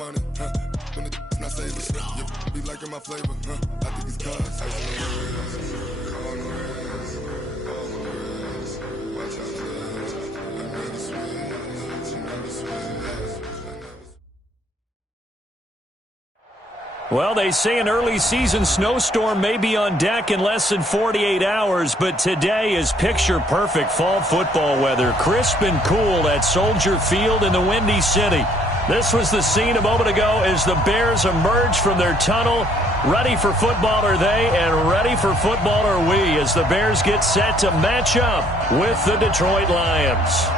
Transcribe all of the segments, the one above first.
money, when it's not saving. You be liking my flavor, I think it's cause. On the res, watch out, I never switch, never switch. Well, they say an early season snowstorm may be on deck in less than 48 hours, but today is picture-perfect fall football weather. Crisp and cool at Soldier Field in the Windy City. This was the scene a moment ago as the Bears emerge from their tunnel. Ready for football are they, and ready for football are we as the Bears get set to match up with the Detroit Lions.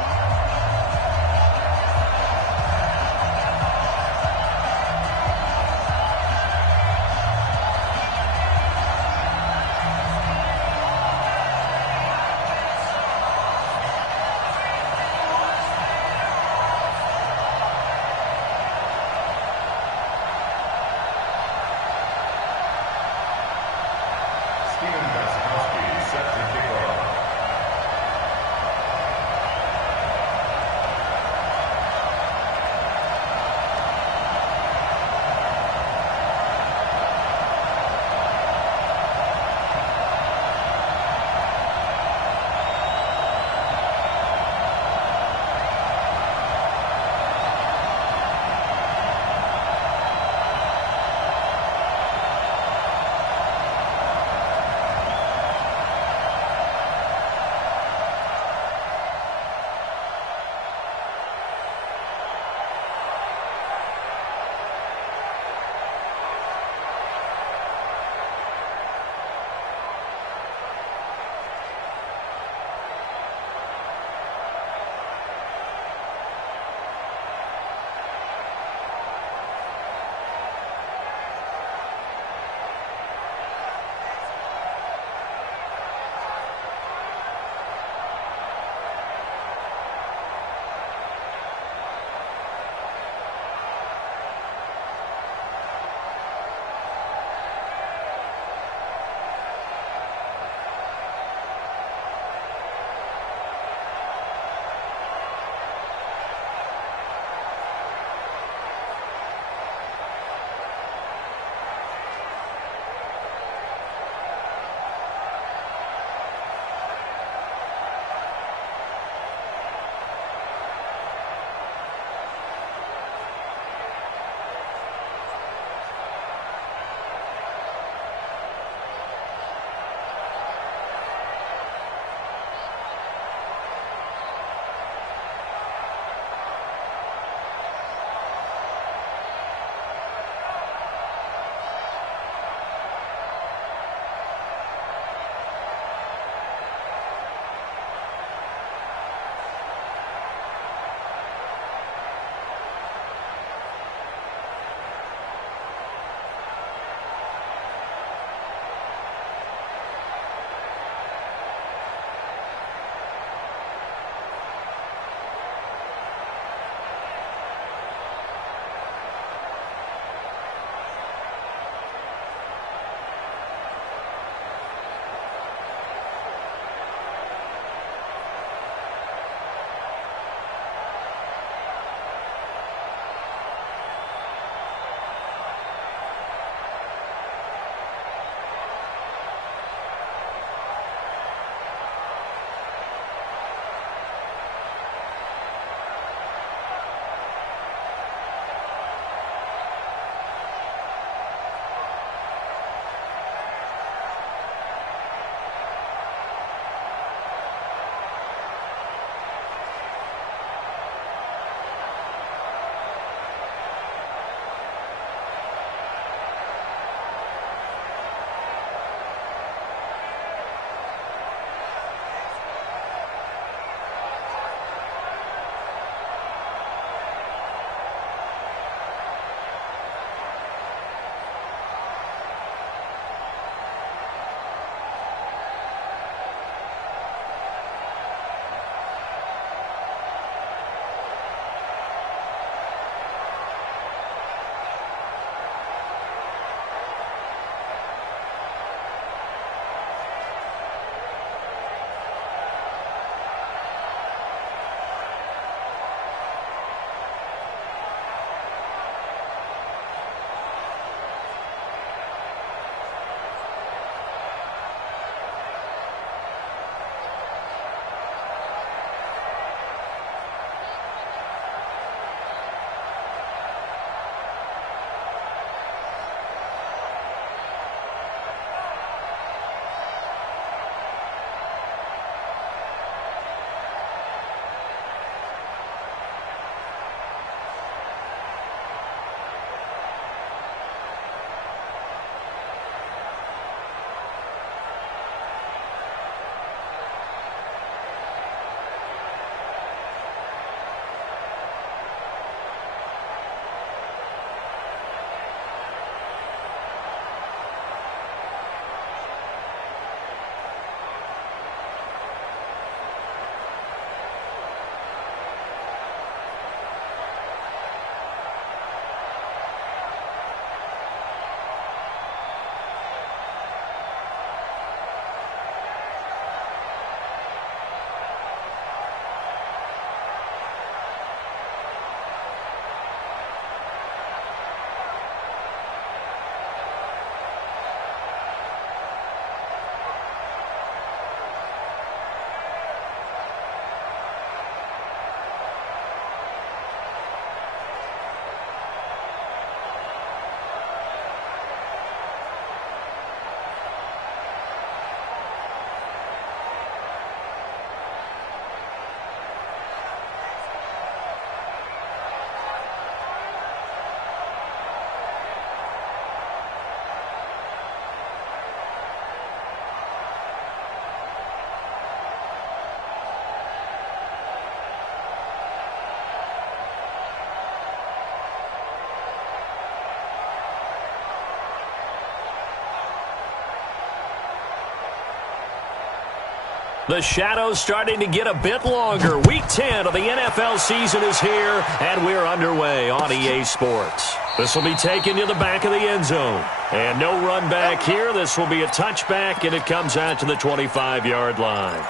The shadows starting to get a bit longer. Week 10 of the NFL season is here, and we're underway on EA Sports. This will be taken to the back of the end zone. And no run back here. This will be a touchback, and it comes out to the 25-yard line.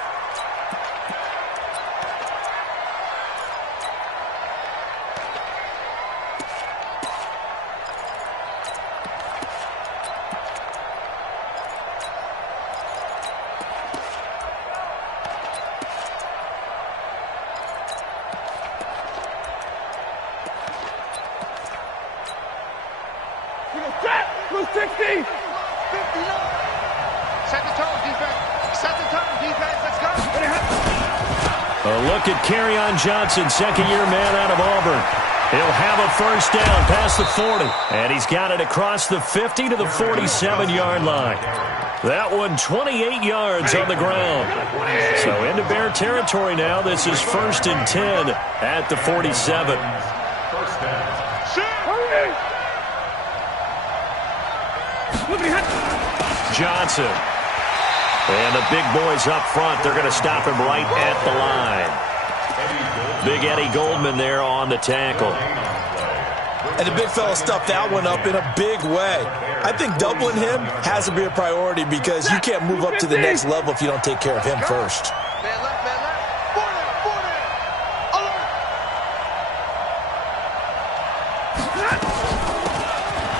Johnson, second-year man out of Auburn. He'll have a first down past the 40. And he's got it across the 50 to the 47-yard line. That one 28 yards on the ground. So into Bear territory now. This is 1st and 10 at the 47. Johnson. And the big boys up front, they're going to stop him right at the line. Big Eddie Goldman there on the tackle. And the big fella stuffed that one up in a big way. I think doubling him has to be a priority because you can't move up to the next level if you don't take care of him first.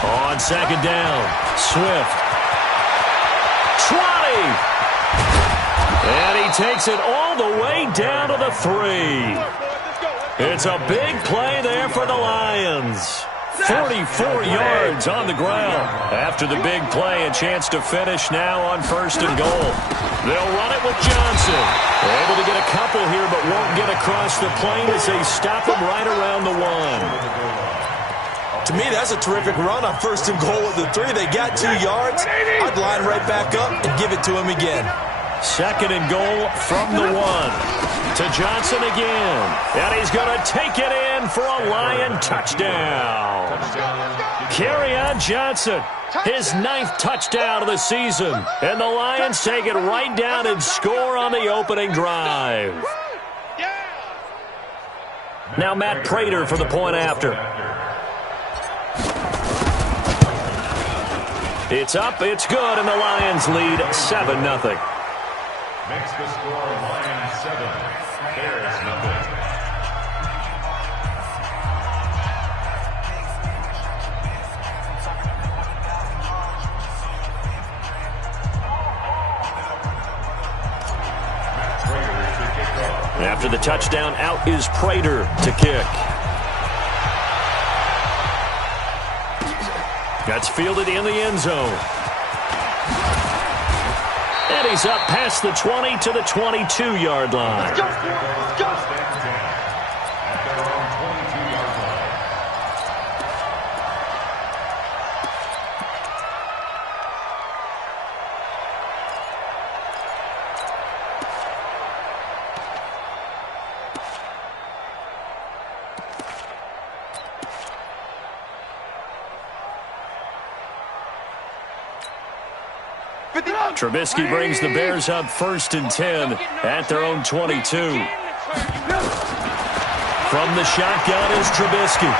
On second down, Swift. 20! And he takes it all the way down to the 3. It's a big play there for the Lions. 44 yards on the ground. After the big play, a chance to finish now on 1st and goal. They'll run it with Johnson. They're able to get a couple here, but won't get across the plane as they stop him right around the 1. To me, that's a terrific run on 1st and goal with the 3. They got 2 yards. I'd line right back up and give it to him again. 2nd and goal from the 1. To Johnson again. And he's going to take it in for a Lion touchdown. Kerryon Johnson, his 9th touchdown of the season. And the Lions take it right down and score on the opening drive. Now Matt Prater for the point after. It's up, it's good, and the Lions lead 7-0. Makes the score Lions 7, Bears 0. After the touchdown, out is Prater to kick. That's fielded in the end zone. And he's up past the 20 to the 22-yard line. Let's go. At their own 22-yard line. Trubisky brings the Bears up 1st and 10 at their own 22. From the shotgun is Trubisky.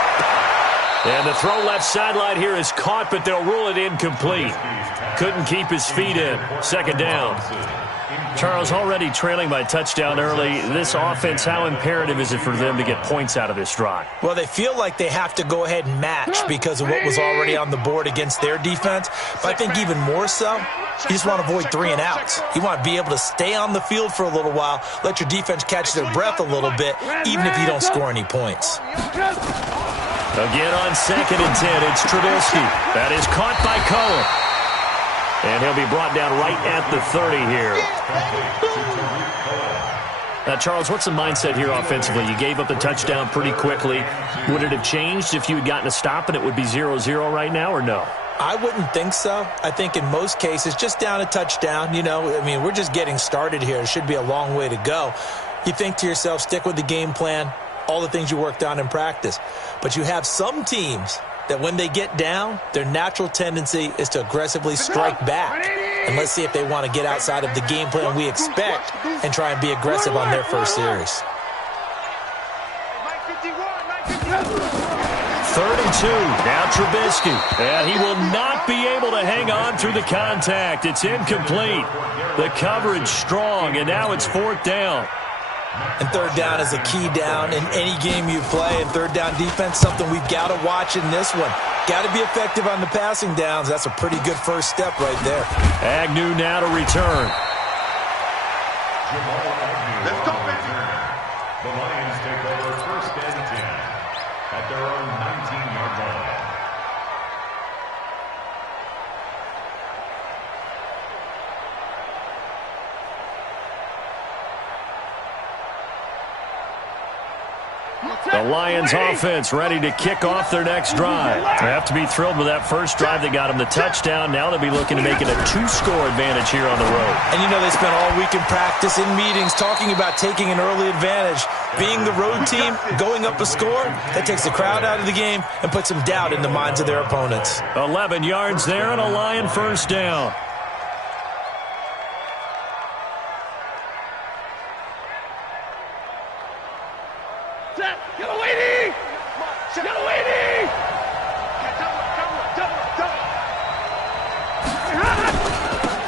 And the throw left sideline here is caught, but they'll rule it incomplete. Couldn't keep his feet in. 2nd down. Charles, already trailing by touchdown early. This offense, how imperative is it for them to get points out of this drive? Well, they feel like they have to go ahead and match because of what was already on the board against their defense. But I think even more so, you just want to avoid 3 and outs. You want to be able to stay on the field for a little while, let your defense catch their breath a little bit, even if you don't score any points. Again on 2nd and 10, it's Trubisky. That is caught by Cohen. And he'll be brought down right at the 30 here. Now, Charles, what's the mindset here offensively? You gave up the touchdown pretty quickly. Would it have changed if you had gotten a stop and it would be 0-0 right now, or no? I wouldn't think so. I think in most cases, just down a touchdown, you know, I mean, we're just getting started here. It should be a long way to go. You think to yourself, stick with the game plan, all the things you worked on in practice. But you have some teams that when they get down, their natural tendency is to aggressively strike back. And let's see if they want to get outside of the game plan we expect and try and be aggressive on their first series. 3rd and 2. Now Trubisky. And he will not be able to hang on through the contact. It's incomplete. The coverage strong, and now it's 4th down. And 3rd down is a key down in any game you play. And 3rd down defense, something we've got to watch in this one. Got to be effective on the passing downs. That's a pretty good first step right there. Agnew now to return. Let's go, baby. The Lions take over 1st and 10 at their own 19-yard line. The Lions offense ready to kick off their next drive. They have to be thrilled with that first drive that got them the touchdown. Now they'll be looking to make it a 2-score advantage here on the road. And you know they spent all week in practice, in meetings, talking about taking an early advantage. Being the road team, going up a score, that takes the crowd out of the game and puts some doubt in the minds of their opponents. 11 yards there and a Lion first down.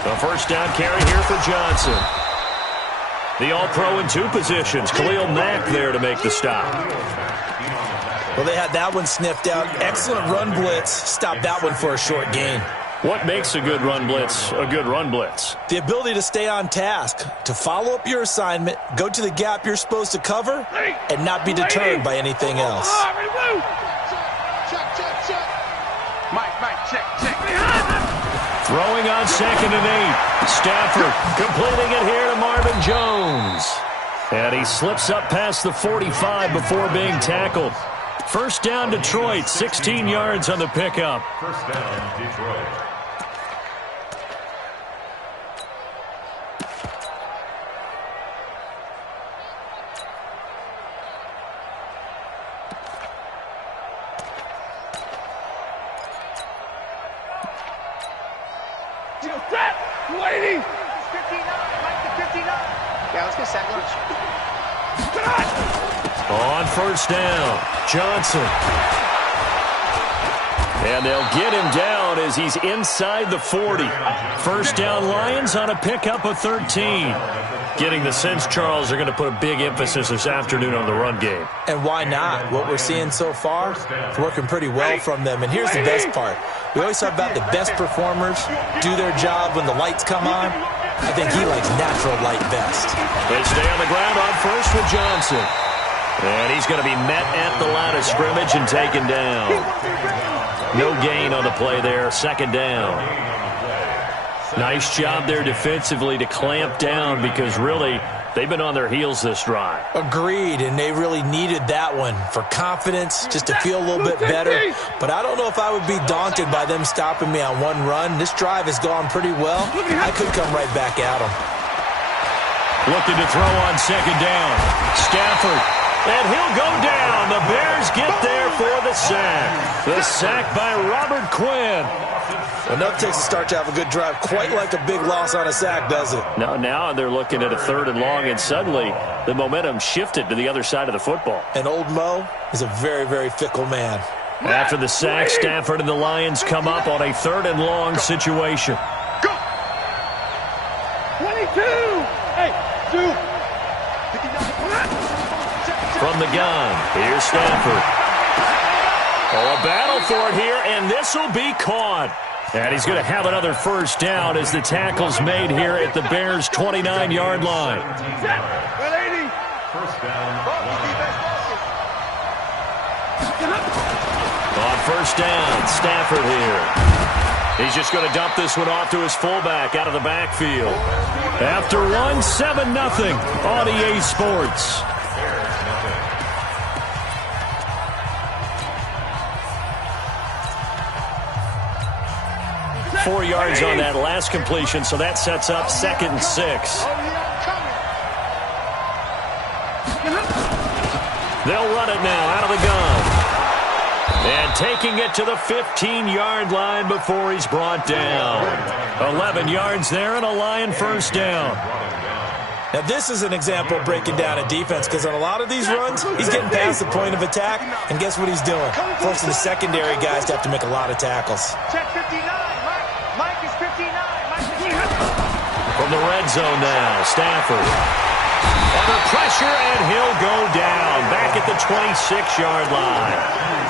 The first down carry here for Johnson. The All-Pro in 2 positions. Khalil Mack there to make the stop. Well, they had that one sniffed out. Excellent run blitz. Stopped that one for a short gain. What makes a good run blitz a good run blitz? The ability to stay on task, to follow up your assignment, go to the gap you're supposed to cover, and not be deterred by anything else. Throwing on 2nd and 8. Stafford completing it here to Marvin Jones. And he slips up past the 45 before being tackled. First down, Detroit. 16 yards on the pickup. First down, Detroit. On first down, Johnson. And they'll get him down as he's inside the 40. First down, Lions on a pickup of 13. Getting the sense, Charles, they're going to put a big emphasis this afternoon on the run game. And why not? What we're seeing so far is working pretty well from them. And here's the best part. We always talk about the best performers do their job when the lights come on. I think he likes natural light best. They stay on the ground on first with Johnson. And he's going to be met at the line of scrimmage and taken down. No gain on the play there. 2nd down. Nice job there defensively to clamp down because really they've been on their heels this drive. Agreed, and they really needed that one for confidence, just to feel a little bit better. But I don't know if I would be daunted by them stopping me on one run. This drive has gone pretty well. I could come right back at them. Looking to throw on 2nd down. Stafford. And he'll go down. The Bears get there for the sack. The sack by Robert Quinn. Enough takes a start to have a good drive. Quite like a big loss on a sack, does it? Now they're looking at a 3rd and long, and suddenly the momentum shifted to the other side of the football. And old Mo is a very, very fickle man. After the sack, Stafford and the Lions come up on a 3rd and long situation. Go! 22! Hey, 2! From the gun, here's Stafford. Oh, a battle for it here, and this will be caught. And he's going to have another first down as the tackle's made here at the Bears' 29-yard line. First down. On first down, Stafford here. He's just going to dump this one off to his fullback out of the backfield. After one, 7-0 on EA Sports. 4 yards on that last completion, so that sets up 2nd and 6. They'll run it now out of the gun. And taking it to the 15-yard line before he's brought down. 11 yards there and a Lion first down. Now, this is an example of breaking down a defense because on a lot of these runs, he's getting past the point of attack, and guess what he's doing? Forcing the secondary guys to have to make a lot of tackles. Check 59. Mike is 59. From the red zone now, Stafford. Under pressure, and he'll go down. Back at the 26-yard line.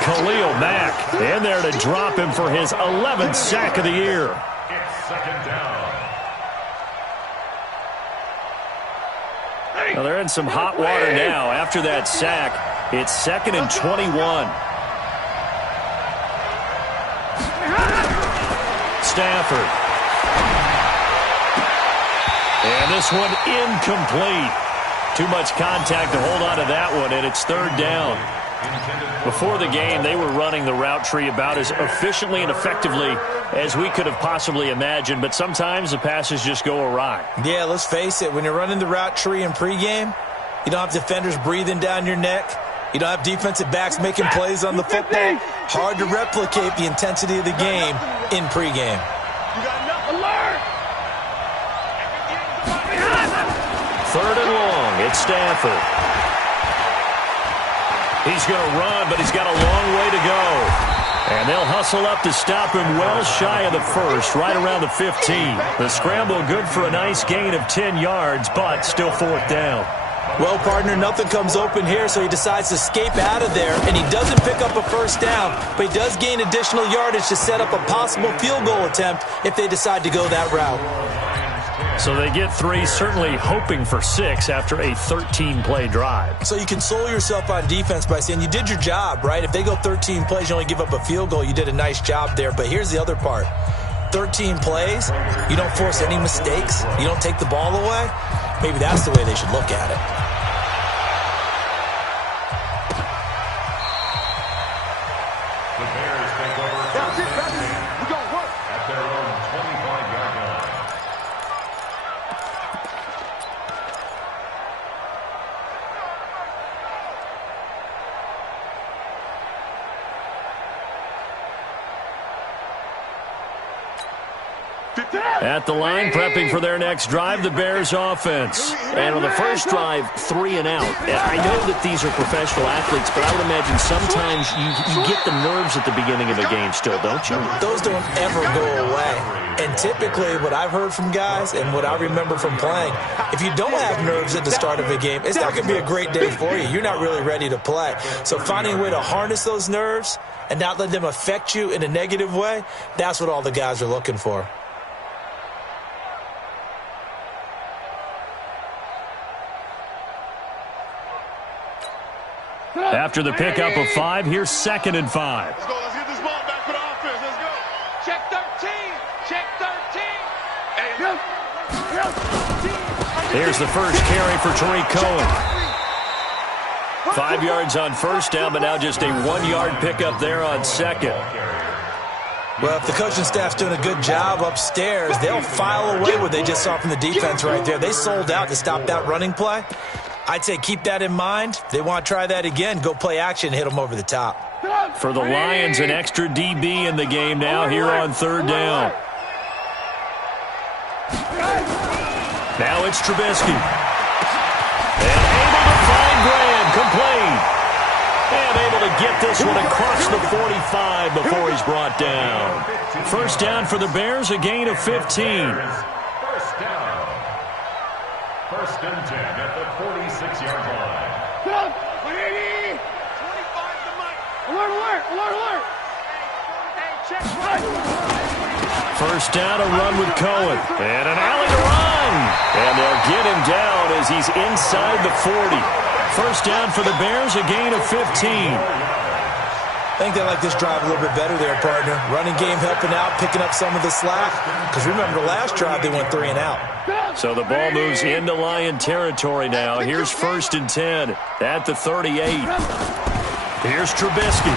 Khalil Mack in there to drop him for his 11th sack of the year. It's second down. Well, they're in some hot water now. After that sack, it's 2nd and 21. Stafford. And this one incomplete. Too much contact to hold on to that one, and it's 3rd down. Before the game, they were running the route tree about as efficiently and effectively as we could have possibly imagined, but sometimes the passes just go awry. Yeah, let's face it. When you're running the route tree in pregame, you don't have defenders breathing down your neck. You don't have defensive backs making plays on the football. Hard to replicate the intensity of the game in pregame. You got enough alert. 3rd and long. It's Stafford. He's going to run, but he's got a long way to go. And they'll hustle up to stop him well shy of the first, right around the 15. The scramble good for a nice gain of 10 yards, but still 4th down. Well, partner, nothing comes open here, so he decides to escape out of there, and he doesn't pick up a first down, but he does gain additional yardage to set up a possible field goal attempt if they decide to go that route. So they get 3, certainly hoping for 6 after a 13-play drive. So you console yourself on defense by saying you did your job, right? If they go 13 plays, you only give up a field goal, you did a nice job there. But here's the other part. 13 plays, you don't force any mistakes, you don't take the ball away. Maybe that's the way they should look at it. The Bears take over first and 10 We gonna work. at their own 25-yard line. At the line, prepping for their next drive, the Bears offense. And on the first drive, 3 and out. I know that these are professional athletes, but I would imagine sometimes you get the nerves at the beginning of a game still, don't you? Those don't ever go away. And typically what I've heard from guys and what I remember from playing, if you don't have nerves at the start of a game, it's not going to be a great day for you. You're not really ready to play. So finding a way to harness those nerves and not let them affect you in a negative way, that's what all the guys are looking for. After the pickup of 5, here's 2nd and 5. Let's go. Let's get this ball back for the offense. Let's go. Check 13. Check 13. Hey, Here's the first carry for Tariq Cohen. 5 yards on first down, but now just a 1-yard pickup there on 2nd. Well, if the coaching staff's doing a good job upstairs, they'll file away what they just saw from the defense right there. They sold out to stop that running play. I'd say keep that in mind. If they want to try that again, go play action, hit them over the top. For the Lions, an extra DB in the game now here on 3rd down. Now it's Trubisky. And able to find Graham, complete. And able to get this one across the 45 before he's brought down. First down for the Bears, a gain of 15. First down. 1st and 10 at the 46-yard line. 25 to Mike. Alert, alert, alert, alert. Hey, check right. First down, a run with Cohen. And an alley to run. And they'll get him down as he's inside the 40. First down for the Bears, a gain of 15. I think they like this drive a little bit better there, partner. Running game helping out, picking up some of the slack. Because remember, the last drive they went 3 and out. So the ball moves into Lion territory now. Here's 1st and 10 at the 38. Here's Trubisky.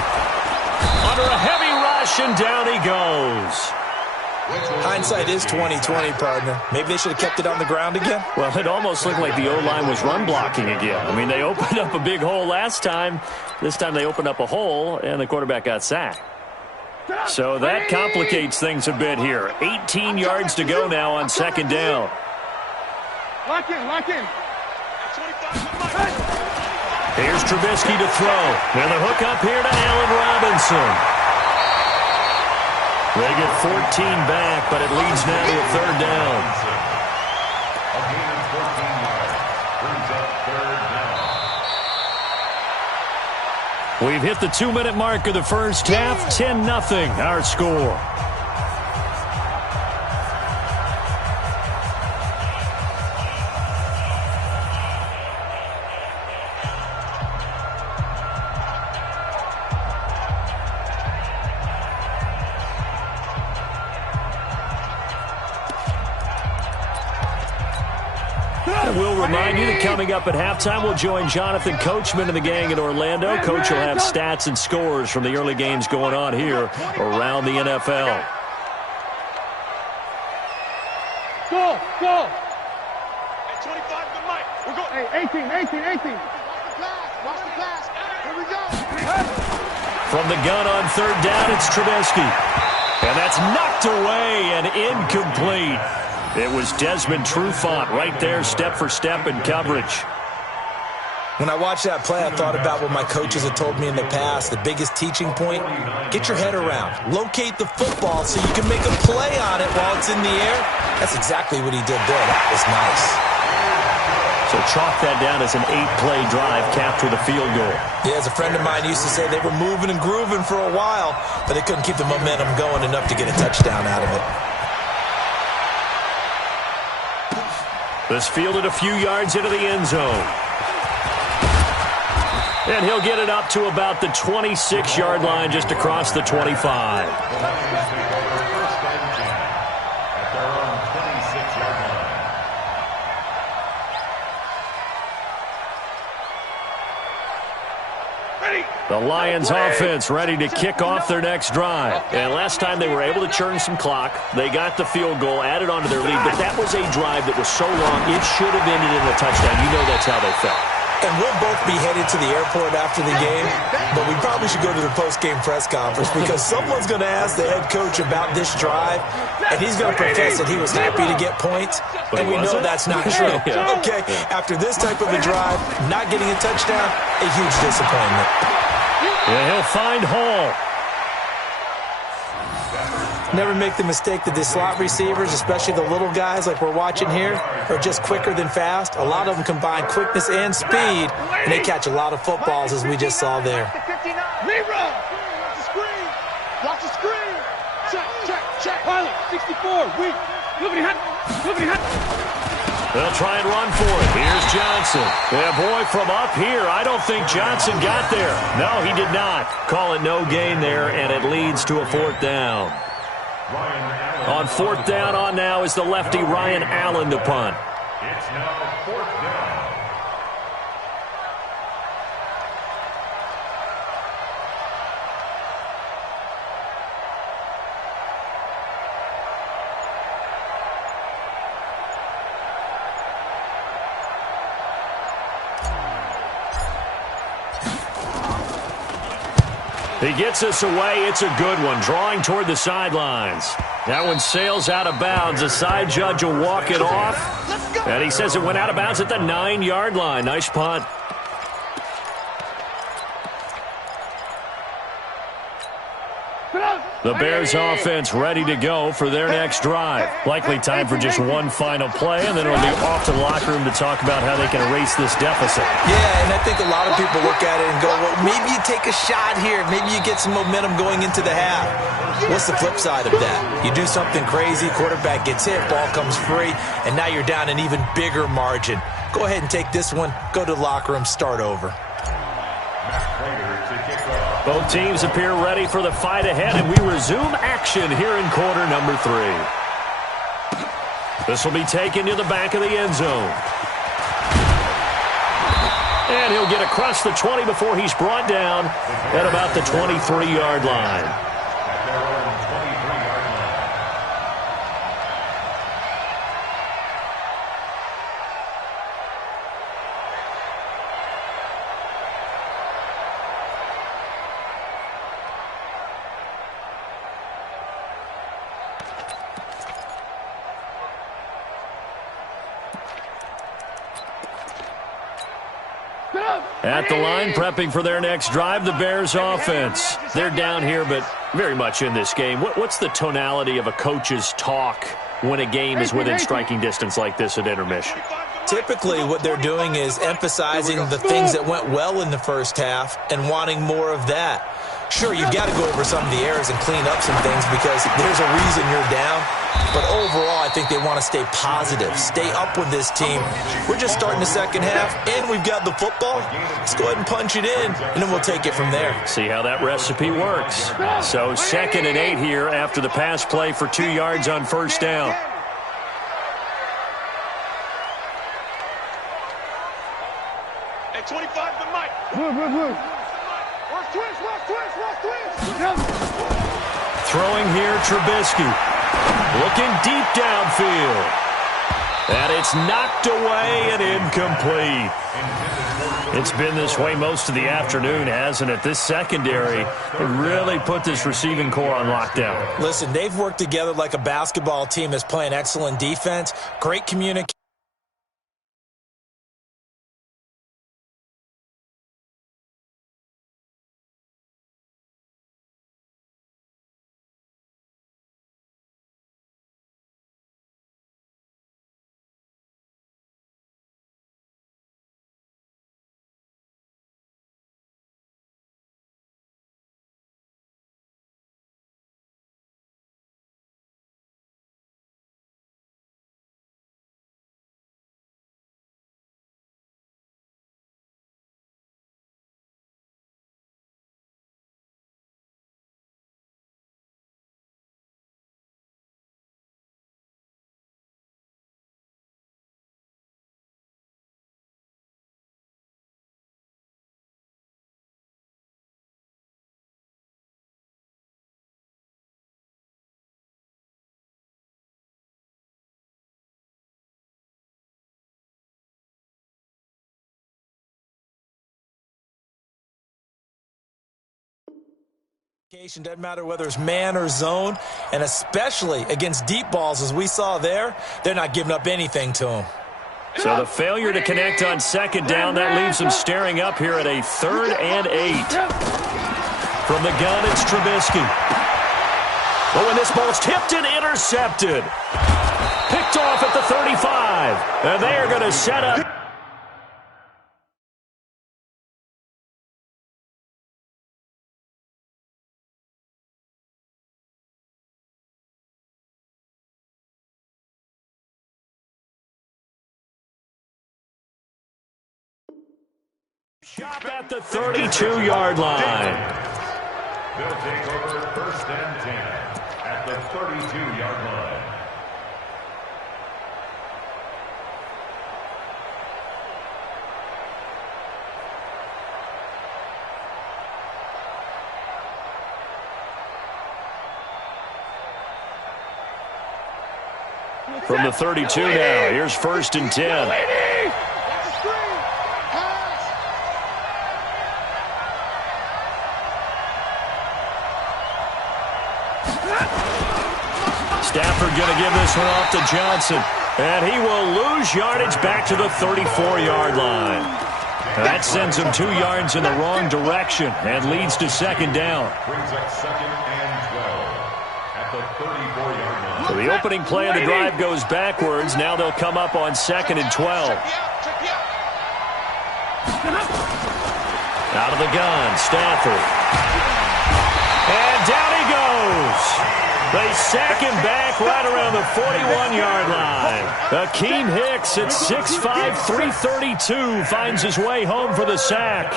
Under a heavy rush, and down he goes. Hindsight is 20/20, partner. Maybe they should have kept it on the ground again. Well, it almost looked like the O-line was run blocking again. I mean, they opened up a big hole last time. This time they opened up a hole, and the quarterback got sacked. So that complicates things a bit here. 18 yards to go now on second down. Lock in, lock in. Here's Trubisky to throw. And the hook up here to Allen Robinson. They get 14 back, but it leads now to a third down. A gain of 14 yards brings up third down. We've hit the 2-minute mark of the first half. 10-0 our score. We'll remind you that coming up at halftime, we'll join Jonathan Coachman and the gang in Orlando. Coach will have stats and scores from the early games going on here around the NFL. Go, go. Hey, 25 to Mike. We're going. Hey, 18. Watch the pass. Here we go. From the gun on third down, it's Trubisky. And that's knocked away and incomplete. It was Desmond Trufant right there, step for step in coverage. When I watched that play, I thought about what my coaches had told me in the past. The biggest teaching point, get your head around. Locate the football so you can make a play on it while it's in the air. That's exactly what he did there. That was nice. So chalk that down as an 8-play drive capped with a field goal. Yeah, as a friend of mine used to say, they were moving and grooving for a while, but they couldn't keep the momentum going enough to get a touchdown out of it. This fielded a few yards into the end zone. And he'll get it up to about the 26-yard line just across the 25. The Lions take over first and 10 at their own 26-yard line. The Lions offense ready to kick off their next drive. And last time they were able to churn some clock. They got the field goal, added on to their lead, but that was a drive that was so long it should have ended in a touchdown. You know that's how they felt. And we'll both be headed to the airport after the game, but we probably should go to the post-game press conference because someone's going to ask the head coach about this drive, and he's going to profess that he was happy to get points, and we know that's not true. Okay, after this type of a drive, not getting a touchdown, a huge disappointment. Yeah, he'll find Hall. Never make the mistake that the slot receivers, especially the little guys like we're watching here, are just quicker than fast. A lot of them combine quickness and speed, and they catch a lot of footballs, as we just saw there. Libra! Watch the screen! Watch the screen! Check! Pilot, 64, weak. Look at They'll try and run for it. Here's Johnson. Yeah, boy, from up here, I don't think Johnson got there. No, he did not. Call it no gain there, and it leads to a fourth down. On fourth down on now is the lefty Ryan Allen to punt. It's now fourth down. He gets us away. It's a good one. Drawing toward the sidelines. That one sails out of bounds. The side judge will walk it off. And he says it went out of bounds at the 9-yard line. Nice punt. The Bears offense ready to go for their next drive. Likely time for just one final play, and then it'll be off to the locker room to talk about how they can erase this deficit. Yeah, and I think a lot of people look at it and go, well, maybe you take a shot here. Maybe you get some momentum going into the half. What's the flip side of that? You do something crazy, quarterback gets hit, ball comes free, and now you're down an even bigger margin. Go ahead and take this one, go to the locker room, start over. Both teams appear ready for the fight ahead, and we resume action here in quarter number 3. This will be taken to the back of the end zone. And he'll get across the 20 before he's brought down at about the 23-yard line. At the line, prepping for their next drive, the Bears offense. They're down here, but very much in this game. What's the tonality of a coach's talk when a game is within striking distance like this at intermission? Typically, what they're doing is emphasizing the things that went well in the first half and wanting more of that. Sure, you've got to go over some of the errors and clean up some things because there's a reason you're down. But overall, I think they want to stay positive, stay up with this team. We're just starting the second half, and we've got the football. Let's go ahead and punch it in, and then we'll take it from there. See how that recipe works. So 2nd and 8 here after the pass play for 2 yards on first down. At 25 to Mike. Look. Watch twist. Throwing here, Trubisky. Looking deep downfield. And it's knocked away and incomplete. It's been this way most of the afternoon, hasn't it? This secondary really put this receiving core on lockdown. Listen, they've worked together like a basketball team that's playing excellent defense, great communication. Doesn't matter whether it's man or zone, and especially against deep balls as we saw there, they're not giving up anything to them. So the failure to connect on 2nd down, that leaves them staring up here at a 3rd and 8. From the gun, it's Trubisky. Oh, and this ball's tipped and intercepted. Picked off at the 35. And they are going to set up. Shot at the 32-yard line. They'll take over 1st and 10 at the 32-yard line. From the 32 now, here's 1st and 10. Stafford going to give this one off to Johnson. And he will lose yardage back to the 34-yard line. That sends him 2 yards in the wrong direction and leads to 2nd down. Brings up 2nd and 12 at the 34-yard line. So the opening play of the drive goes backwards. Now they'll come up on 2nd and 12. Out of the gun, Stafford. And down he goes. They sack him back right around the 41-yard line. Akeem Hicks at 6'5", 332 finds his way home for the sack.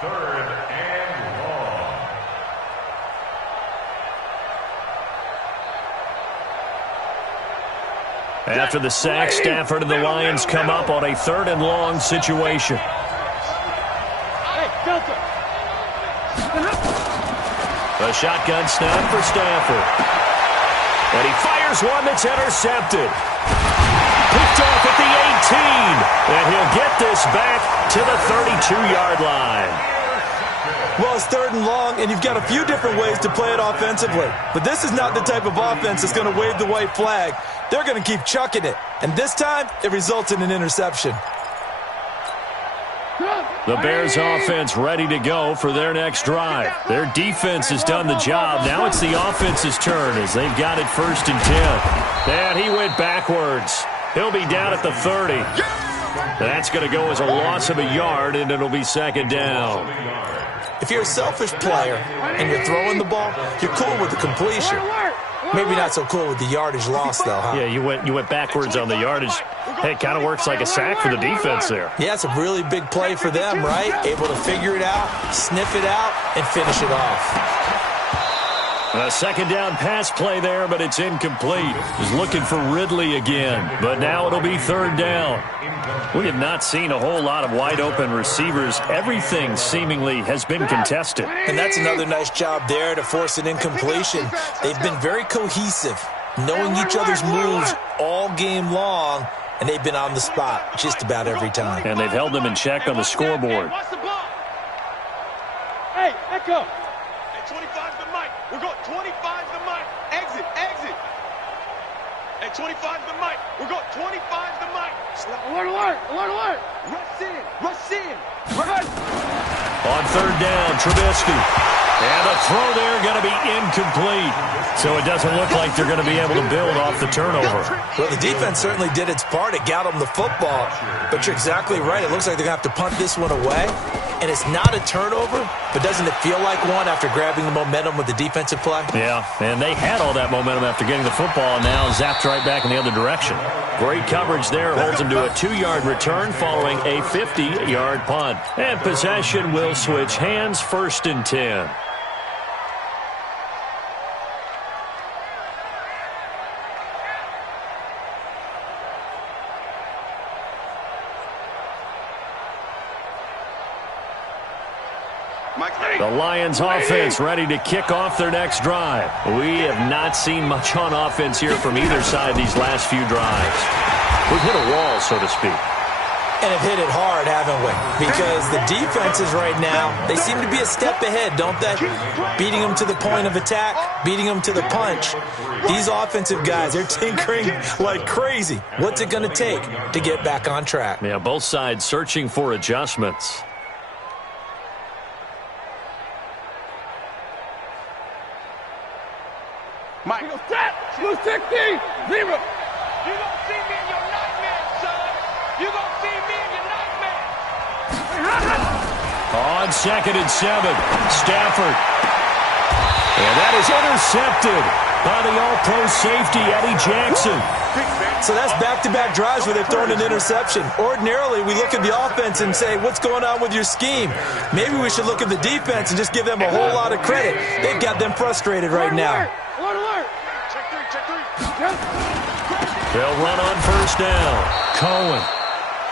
3rd and long. After the sack, Stafford and the Lions come up on a 3rd and long situation. Hey, Delta. A shotgun snap for Stafford. And he fires one that's intercepted. Picked off at the 18. And he'll get this back to the 32-yard line. Well, it's 3rd and long, and you've got a few different ways to play it offensively. But this is not the type of offense that's going to wave the white flag. They're going to keep chucking it. And this time, it results in an interception. The Bears offense ready to go for their next drive. Their defense has done the job. Now it's the offense's turn as they've got it 1st and 10. And he went backwards. He'll be down at the 30. That's going to go as a loss of a yard, and it'll be 2nd down. If you're a selfish player and you're throwing the ball, you're cool with the completion. Maybe not so cool with the yardage loss, though, huh? Yeah, you went backwards on the yardage. Hey, it kind of works like a sack for the defense there. Yeah, it's a really big play for them, right? Able to figure it out, sniff it out, and finish it off. A 2nd down pass play there, but it's incomplete. He's looking for Ridley again, but now it'll be 3rd down. We have not seen a whole lot of wide-open receivers. Everything seemingly has been contested. And that's another nice job there to force an incompletion. They've been very cohesive, knowing each other's moves all game long, and they've been on the spot just about every time. And they've held them in check on the scoreboard. Hey, Echo. Hey, 25 to Mike. We're going 25 to Mike. Exit, exit. Hey, 25 to Mike. We're going 25 to Mike. Alert, alert, alert, alert. Rush in, rush in. Rush. On 3rd down, Trubisky. And the throw there going to be incomplete. So it doesn't look like they're going to be able to build off the turnover. Well, the defense certainly did its part. It got them the football. But you're exactly right. It looks like they're going to have to punt this one away. And it's not a turnover, but doesn't it feel like one after grabbing the momentum with the defensive play? Yeah, and they had all that momentum after getting the football, and now zapped right back in the other direction. Great coverage there, holds them to a 2-yard return following a 50-yard punt. And possession will switch hands, 1st and 10. The Lions offense ready to kick off their next drive. We have not seen much on offense here from either side these last few drives. We've hit a wall, so to speak. And have hit it hard, haven't we? Because the defenses right now, they seem to be a step ahead, don't they? Beating them to the point of attack, beating them to the punch. These offensive guys, they're tinkering like crazy. What's it going to take to get back on track? Yeah, both sides searching for adjustments. Mike. You go set. You 60. 0. You don't see me in your nightmare, son. You don't see me in your nightmare. On 2nd and 7, Stafford. And that is intercepted by the all-pro safety, Eddie Jackson. So that's back-to-back drives where they've thrown an interception. Ordinarily, we look at the offense and say, what's going on with your scheme? Maybe we should look at the defense and just give them a whole lot of credit. They've got them frustrated right now. Check three. They'll run on 1st down. Cohen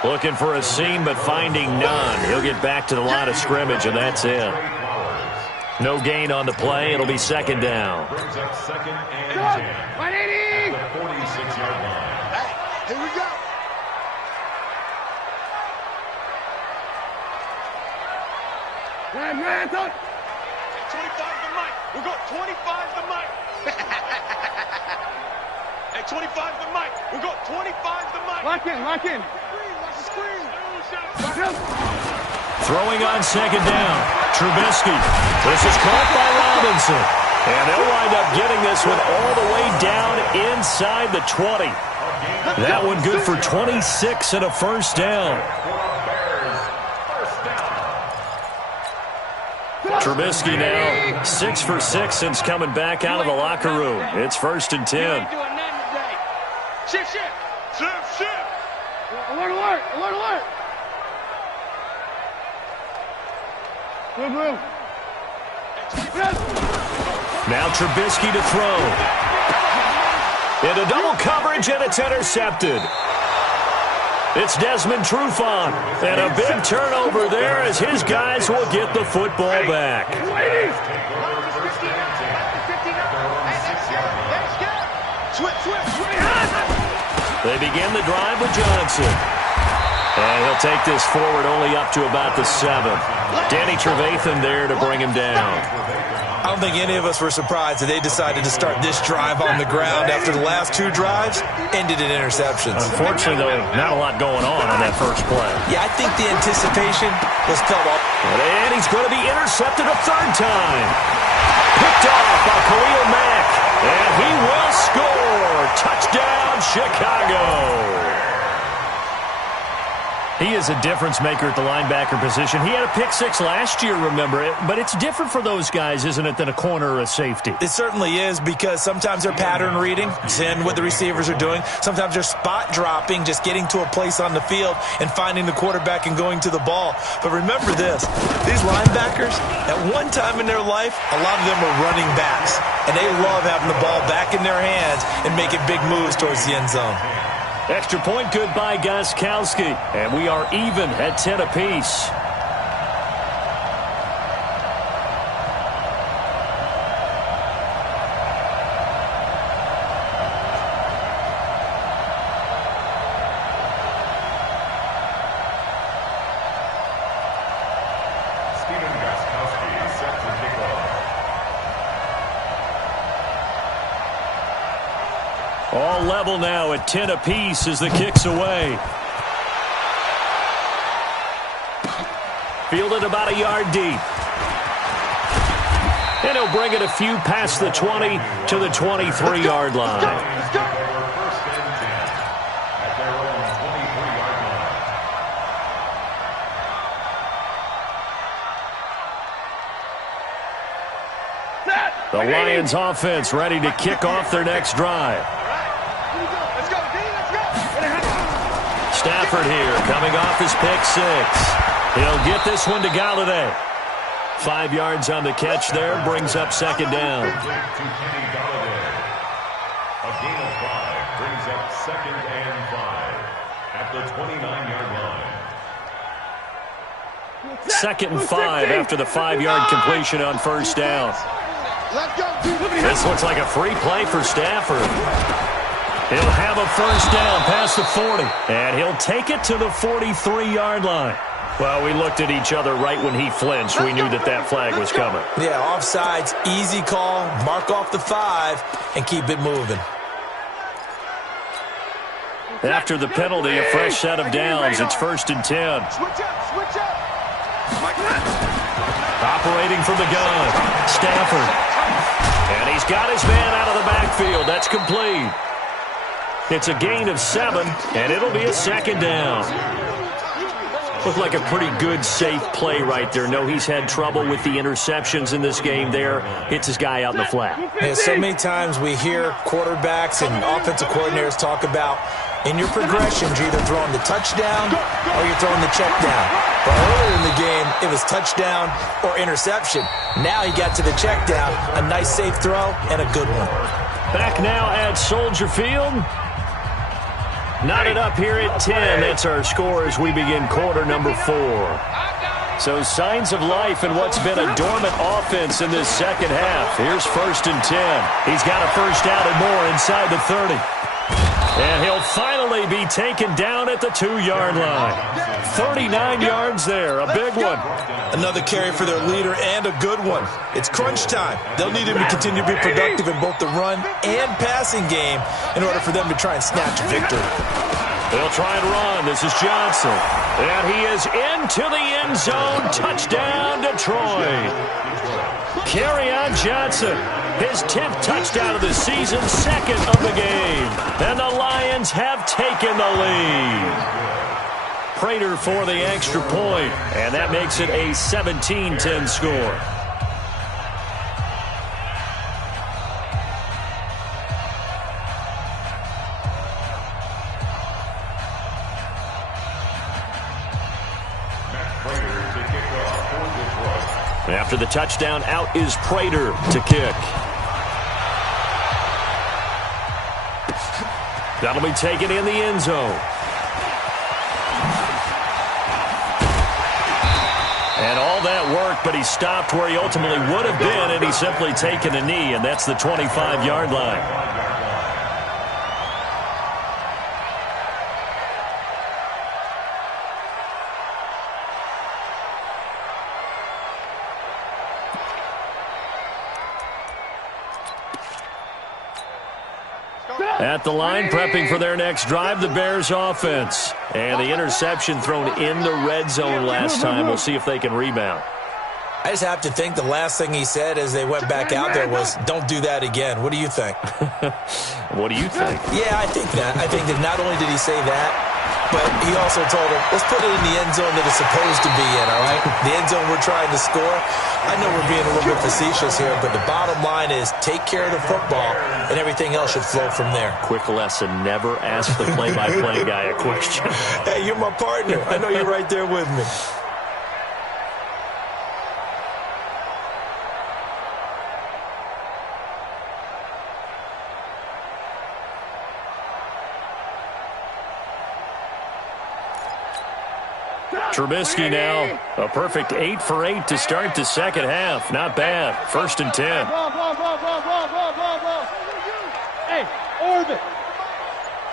looking for a seam but finding none. He'll get back to the line of scrimmage, and that's it. No gain on the play. It'll be 2nd down. Brings up 2nd and 10. 180. At the 46-yard line. Here we go. Man, 25 to Mike. We're going 25 to Mike. Hey, 25 to Mike. We're going 25 to Mike. Lock in. Watch the screen. Throwing on 2nd down. Trubisky. This is caught by Robinson. And they'll wind up getting this one all the way down inside the 20. That one good for 26 and a 1st down. Trubisky now 6 for 6 since coming back out of the locker room. It's 1st and 10. Shift. Alert. Blue. Now Trubisky to throw. Into double coverage, and it's intercepted. It's Desmond Trufant. And a big turnover there as his guys will get the football back. They begin the drive with Johnson. And he'll take this forward only up to about the 7. Danny Trevathan there to bring him down. I don't think any of us were surprised that they decided to start this drive on the ground after the last 2 drives ended in interceptions. Unfortunately, though, not a lot going on that first play. Yeah, I think the anticipation was felt off. And he's going to be intercepted a 3rd time. Picked off by Khalil Mack. And he will score. Touchdown, Chicago. He is a difference maker at the linebacker position. He had a pick 6 last year, remember it. But it's different for those guys, isn't it, than a corner or a safety? It certainly is, because sometimes they're pattern reading, seeing what the receivers are doing. Sometimes they're spot dropping, just getting to a place on the field and finding the quarterback and going to the ball. But remember this, these linebackers, at one time in their life, a lot of them are running backs. And they love having the ball back in their hands and making big moves towards the end zone. Extra point good by Gostkowski. And we are even at 10 apiece. Stephen Gostkowski is set to kick off. All level now at 10 apiece as the kick's away. Fielded about a yard deep. And he'll bring it a few past the 20 to the 23-yard line. First and 10 at their own 23-yard line. The Lions offense ready to kick off their next drive. Let's go, D. Let's go. Stafford here coming off his pick 6. He'll get this one to Galladay. 5 yards on the catch there, brings up 2nd down. To Kenny Galladay. A gain of 5 brings up 2nd and 5 at the 29-yard line. 2nd and 5 after the 5-yard completion on 1st down. Let's go, D. This looks like a free play for Stafford. He'll have a 1st down past the 40. And he'll take it to the 43-yard line. Well, we looked at each other right when he flinched. We knew that that flag was coming. Yeah, offsides, easy call, mark off the 5, and keep it moving. After the penalty, a fresh set of downs. It's 1st and 10. Switch up, switch up. Operating from the gun, Stafford. And he's got his man out of the backfield. That's complete. It's a gain of 7, and it'll be a 2nd down. Looked like a pretty good, safe play right there. No, he's had trouble with the interceptions in this game there. Hits his guy out in the flat. Yeah, so many times we hear quarterbacks and offensive coordinators talk about, in your progressions, you're either throwing the touchdown or you're throwing the check down. But earlier in the game, it was touchdown or interception. Now he got to the check down, a nice safe throw, and a good one. Back now at Soldier Field. Knotted up here at 10. That's our score as we begin quarter number 4. So signs of life in what's been a dormant offense in this second half. Here's 1st and 10. He's got a 1st down and more inside the 30. And he'll finally be taken down at the 2-yard line. 39 yards there, a big one. Another carry for their leader and a good one. It's crunch time. They'll need him to continue to be productive in both the run and passing game in order for them to try and snatch a victory. They'll try and run. This is Johnson. And he is into the end zone. Touchdown, Detroit. Kerryon Johnson, his 10th touchdown of the season, 2nd of the game. And the Lions have taken the lead. Prater for the extra point, and that makes it a 17-10 score. After the touchdown, out is Prater to kick. That'll be taken in the end zone. And all that work, but he stopped where he ultimately would have been, and he's simply taken a knee, and that's the 25-yard line. At the line, prepping for their next drive, the Bears offense. And the interception thrown in the red zone last time. We'll see if they can rebound. I just have to think the last thing he said as they went back out there was, don't do that again. What do you think? What do you think? Yeah, I think that. I think that not only did he say that, but he also told him, let's put it in the end zone that it's supposed to be in, all right? The end zone we're trying to score. I know we're being a little bit facetious here, but the bottom line is take care of the football, and everything else should flow from there. Quick lesson, never ask the play-by-play guy a question. Hey, you're my partner. I know you're right there with me. Trubisky now, a perfect 8 for 8 to start the second half. Not bad. 1st and 10. Hey, Orbit.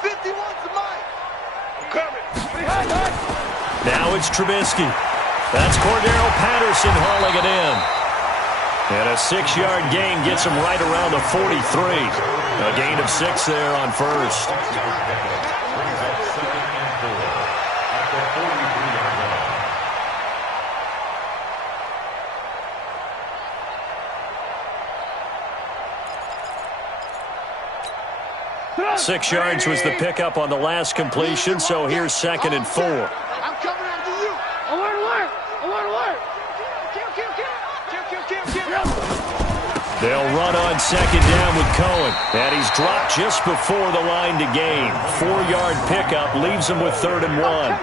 51's the mic. I'm coming. Now it's Trubisky. That's Cordero Patterson hauling it in. And a 6-yard gain gets him right around the 43. A gain of 6 there on first. Six yards was the pickup on the last completion, so here's 2nd and 4. I'm coming after you. Alert, alert. Alert, alert. Kill. They'll run on 2nd down with Cohen. And he's dropped just before the line to gain. 4-yard pickup leaves him with 3rd and 1.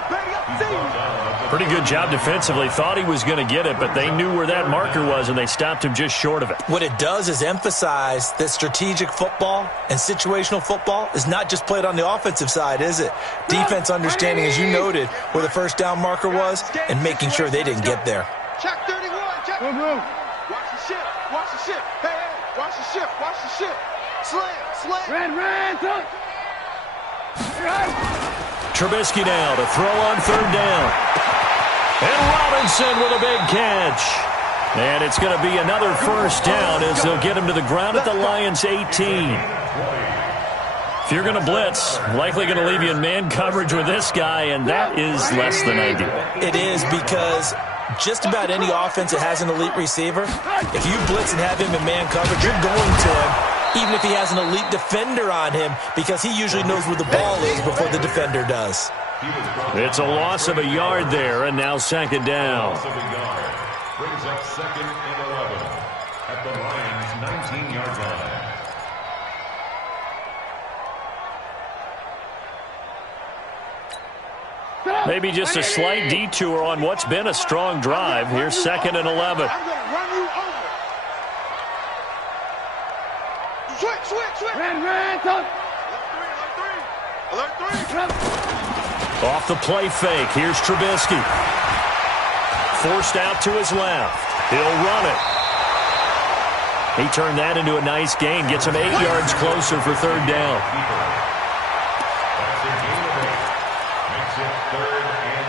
Pretty good job defensively. Thought he was going to get it, but they knew where that marker was, and they stopped him just short of it. What it does is emphasize that strategic football and situational football is not just played on the offensive side, is it? Defense understanding, as you noted, where the first down marker was and making sure they didn't get there. Check 31. Check. Watch the ship. Watch the ship. Hey, watch the ship. Watch the ship. Slam. Red. Trubisky now to throw on 3rd down. And Robinson with a big catch. And it's going to be another 1st down as they'll get him to the ground at the Lions' 18. If you're going to blitz, likely going to leave you in man coverage with this guy, and that is less than ideal. It is because just about any offense that has an elite receiver, if you blitz and have him in man coverage, you're going to him, even if he has an elite defender on him, because he usually knows where the ball is before the defender does. It's a loss of a yard there, and now 2nd down. Loss of a yard. Brings up 2nd and 11 at the Lions' 19-yard line. Maybe just a slight detour on what's been a strong drive. Here's 2nd and 11. I'm going to run you over. Switch. Red. Alert 3. Off the play fake. Here's Trubisky. Forced out to his left. He'll run it. He turned that into a nice gain. Gets him 8 yards closer for 3rd down. That's a gain of 8. Makes it 3rd and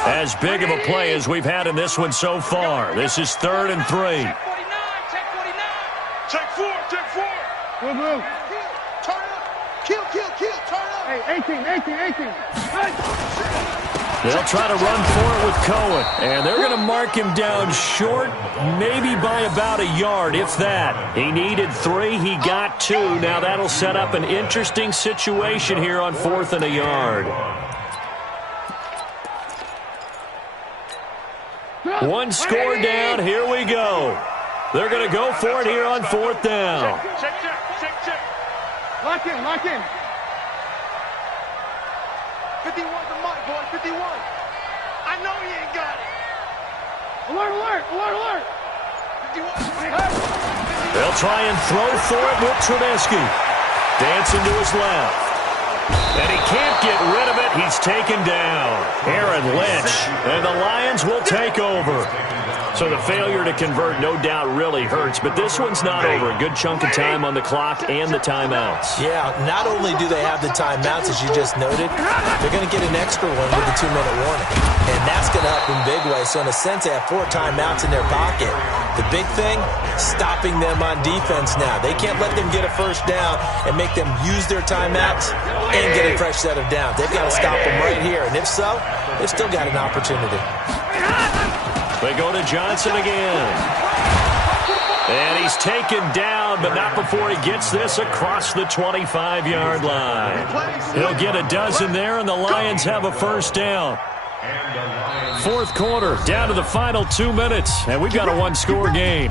3. As big of a play as we've had in this one so far. This is 3rd and 3. Check 4. Move. Turn up. Kill. Turn up. Hey, 18. They'll try to run for it with Cohen. And they're going to mark him down short, maybe by about a yard, if that. He needed 3. He got 2. Now that'll set up an interesting situation here on 4th and a yard. One score down. Here we go. They're going to go for it here on 4th down. Check. Lock in. 51 the mic, boy. 51. I know he ain't got it. Alert. 51. They'll try and throw for it with Trubisky. Dancing to his left. And he can't get rid of it. He's taken down. Aaron Lynch. And the Lions will take over. So the failure to convert no doubt really hurts, but this one's not over. A good chunk of time on the clock and the timeouts. Yeah, not only do they have the timeouts, as you just noted, they're going to get an extra one with a 2-minute warning. And that's going to help in big ways. So in a sense, they have 4 timeouts in their pocket. The big thing, stopping them on defense now. They can't let them get a first down and make them use their timeouts and get a fresh set of downs. They've got to stop them right here. And if so, they've still got an opportunity. They go to Johnson again. And he's taken down, but not before he gets this across the 25-yard line. He'll get a dozen there, and the Lions have a first down. Fourth quarter, down to the final 2 minutes, and we've got a one-score game.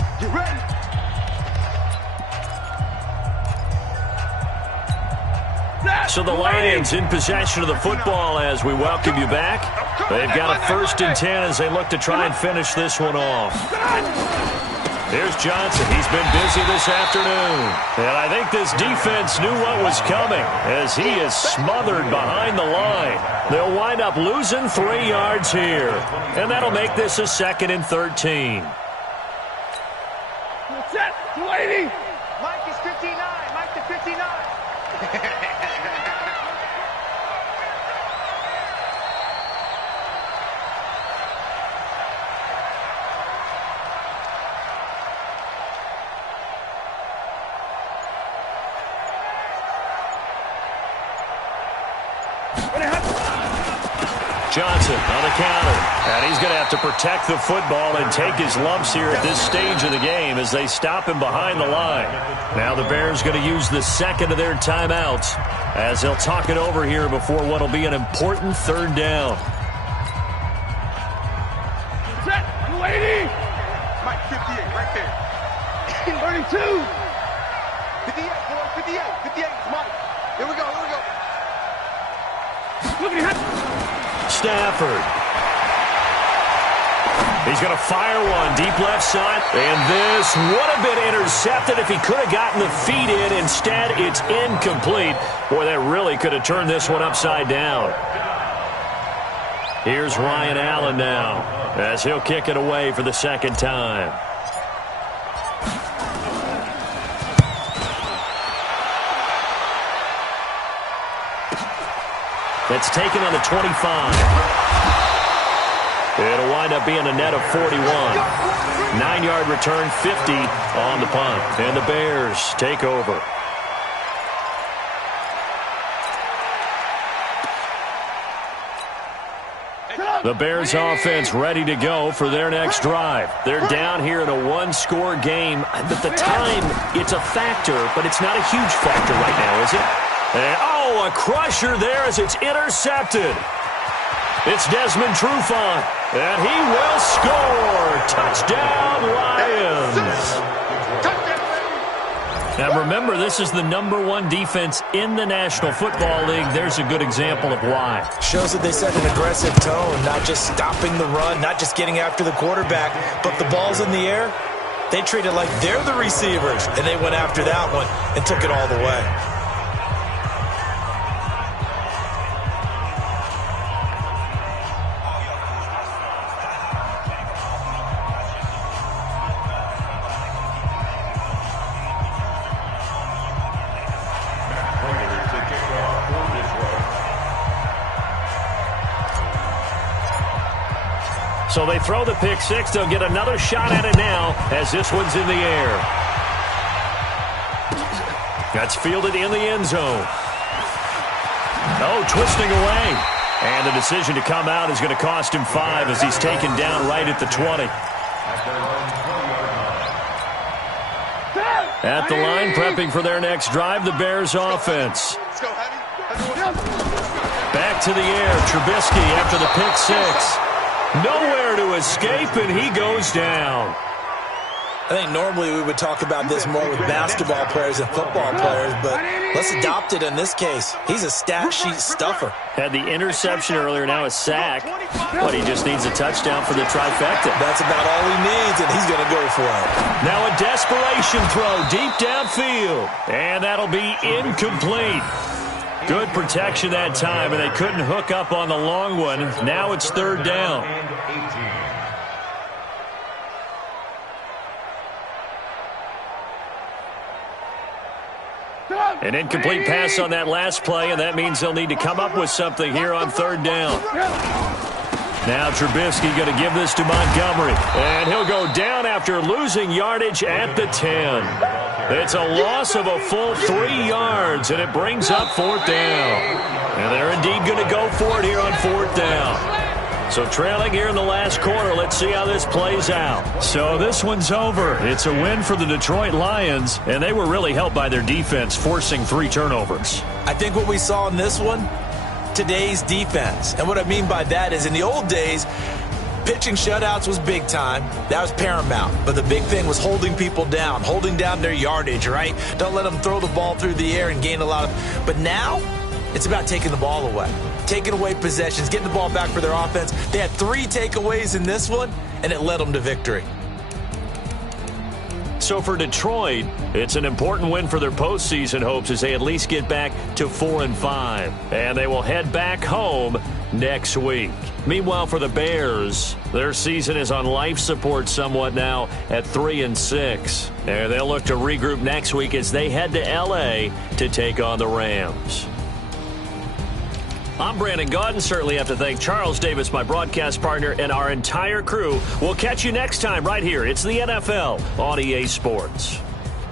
So the Lions in possession of the football as we welcome you back. They've got a 1st and 10 as they look to try and finish this one off. Here's Johnson. He's been busy this afternoon. And I think this defense knew what was coming as he is smothered behind the line. They'll wind up losing 3 yards here. And that'll make this a 2nd and 13. Set. 280. Mike is 59. Mike to 59. Johnson on the counter. And he's going to have to protect the football and take his lumps here at this stage of the game as they stop him behind the line. Now the Bears going to use the 2nd of their timeouts as they'll talk it over here before what will be an important 3rd down. Set. 280. Mike 58 right there. 32. 58, boy. 58. 58 is Mike. Here we go. Here we go. Look at him. Stafford. He's going to fire one deep left side. And this would have been intercepted if he could have gotten the feet in. Instead, it's incomplete. Boy, that really could have turned this one upside down. Here's Ryan Allen now as he'll kick it away for the 2nd time. It's taken on the 25. It'll wind up being a net of 41. 9-yard return, 50 on the punt. And the Bears take over. The Bears offense ready to go for their next drive. They're down here in a 1-score game. But the time, it's a factor, but it's not a huge factor right now, is it? And, oh, a crusher there as it's intercepted. It's Desmond Trufant, and he will score. Touchdown, Lions. Now, remember, this is the #1 defense in the National Football League. There's a good example of why. Shows that they set an aggressive tone, not just stopping the run, not just getting after the quarterback, but the ball's in the air. They treat it like they're the receivers, and they went after that one and took it all the way. So they throw the pick six. They'll get another shot at it now as this one's in the air. That's fielded in the end zone. Oh, twisting away. And the decision to come out is going to cost him 5 as he's taken down right at the 20. At the line, prepping for their next drive, the Bears offense. Back to the air, Trubisky after the pick six. Nowhere to escape, and he goes down. I think normally we would talk about this more with basketball players and football players, but let's adopt it in this case. He's a stat sheet stuffer. Had the interception earlier, now a sack, but he just needs a touchdown for the trifecta. That's about all he needs, and he's going to go for it. Now a desperation throw deep downfield, and that'll be incomplete. Good protection that time, and they couldn't hook up on the long one. Now it's third down. An incomplete pass on that last play, and that means they'll need to come up with something here on third down. Now Trubisky going to give this to Montgomery, and he'll go down after losing yardage at the 10. It's a loss of a full 3 yards, and it brings up fourth down. And they're indeed going to go for it here on fourth down. So trailing here in the last quarter, let's see how this plays out. So this one's over. It's a win for the Detroit Lions, and they were really helped by their defense, forcing 3 turnovers. I think what we saw in this one, today's defense. And what I mean by that is in the old days, pitching shutouts was big time. That was paramount. But the big thing was holding people down, holding down their yardage, right? Don't let them throw the ball through the air and gain a lot of. But now, it's about taking the ball away. Taking away possessions, getting the ball back for their offense. They had 3 takeaways in this one, and it led them to victory. So for Detroit, it's an important win for their postseason hopes as they at least get back to 4-5. And they will head back home next week. Meanwhile, for the Bears, their season is on life support somewhat now at 3-6. And they'll look to regroup next week as they head to L.A. to take on the Rams. I'm Brandon Gaudin. Certainly have to thank Charles Davis, my broadcast partner, and our entire crew. We'll catch you next time right here. It's the NFL on EA Sports.